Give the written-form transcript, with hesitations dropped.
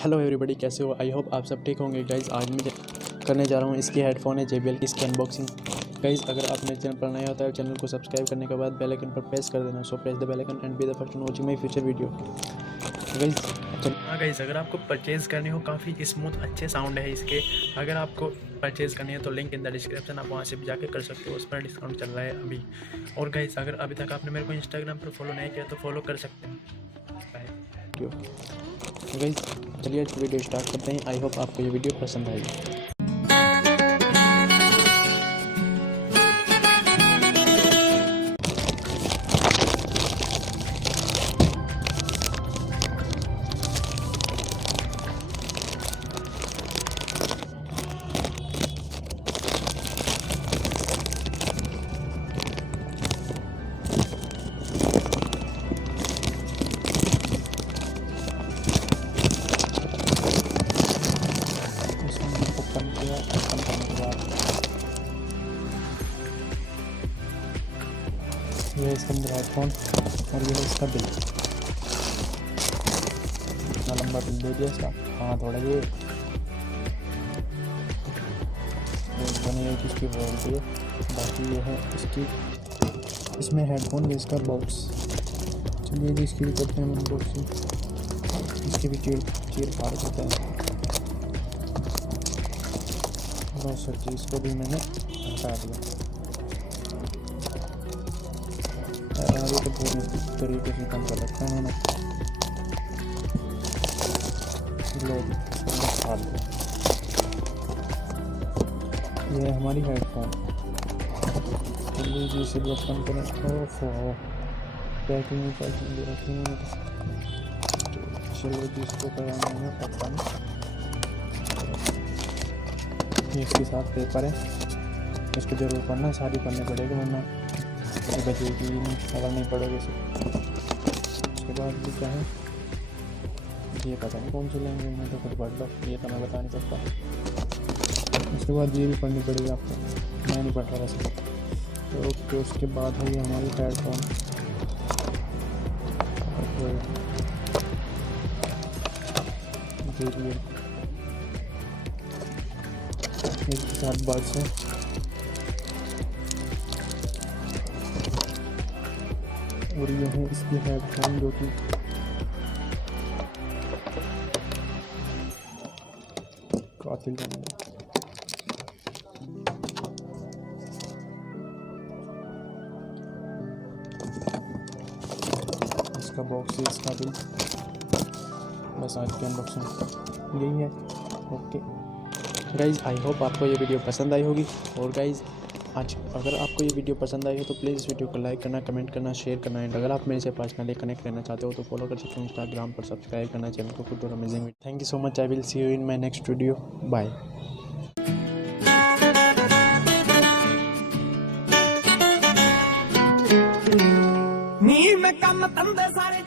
Hello everybody, कैसे हो? I hope आप सब ठीक होंगे। गाइज़ आज मैं करने जा रहा हूँ इसकी हेडफोन है JBL की इसकी अनबॉक्सिंग। गाइज़ अगर आप मेरे चैनल पर नया होता है चैनल को सब्सक्राइब करने के बाद बेल आइकन पर प्रेस कर देना। So press the bell icon and be the first one watching my future video. Guys अगर आपको परचेज़ करनी हो, काफ़ी स्मूथ अच्छे साउंड है इसके। अगर आपको परचेज़ करनी है तो लिंक इन द डिस्क्रिप्शन, आप वहाँ से भी जाके कर सकते हो। उस पर डिस्काउंट चल रहा है अभी। और गाइज़ अगर अभी तक आपने मेरे को इंस्टाग्राम पर फॉलो नहीं किया तो फॉलो कर सकते हैं। गाइस चलिए आज वीडियो स्टार्ट करते हैं। आई होप आपको ये वीडियो पसंद आएगी। ये है इसका अंदर हेडफोन और ये है इसका बिल। इतना लंबा बिल दे दिया इसका। हाँ थोड़ा ये बनी है इसकी वारंटी है। बाकी ये है इसकी, इसमें हेडफोन है इसका बॉक्स। चलिए जी इसकी भी करते हैं अनबॉक्सिंग। इसकी भी चीर फाड़ करते हैं। बहुत सी चीज़ को भी मैंने हटा दिया। ये तो पूरी तरीके से कम कर रखा है मैंने। ये है हमारी हेडफोन। चलिए जी इसे ओपन करें। पैकिंग दे रखी है। चलिए जी इसको कराना है ओपन। ये इसके साथ पेपर है, इसको जरूर पढ़ना, सारी पढ़ने पड़ेगी वरना बचेगी नहीं अगर नहीं पढ़ोगे इसे। उसके बाद भी क्या है ये पता नहीं कौन सी लैंग्वेज में, तो खुद पढ़ लो, ये तो मैं बता नहीं सकता। उसके बाद ये भी पढ़नी पड़ेगी आपको, मैं नहीं पढ़ रहा वैसे। तो उसके बाद है ये हमारी हेडफोन। JBL इसके साथ बड्स है। और ये है इसकी हेडफोन जो कि कातिल बनेगा। इसका बॉक्स है, इसका बिल। बस आज की अनबॉक्सिंग यही है। ओके गाइज़ आई होप आपको ये वीडियो पसंद आई होगी। और गाइज़ आज अगर आपको ये वीडियो पसंद आई हो तो प्लीज़ इस वीडियो को लाइक करना, कमेंट करना, शेयर करना। एंड अगर आप मेरे से पर्सनली कनेक्ट रहना चाहते हो तो फॉलो कर सकते हो इंस्टाग्राम पर, सब्सक्राइब करना चैनल को। गुड और amazing. Thank you so much. I will see you in my next video. Bye. नी मैं कम तंदे सारे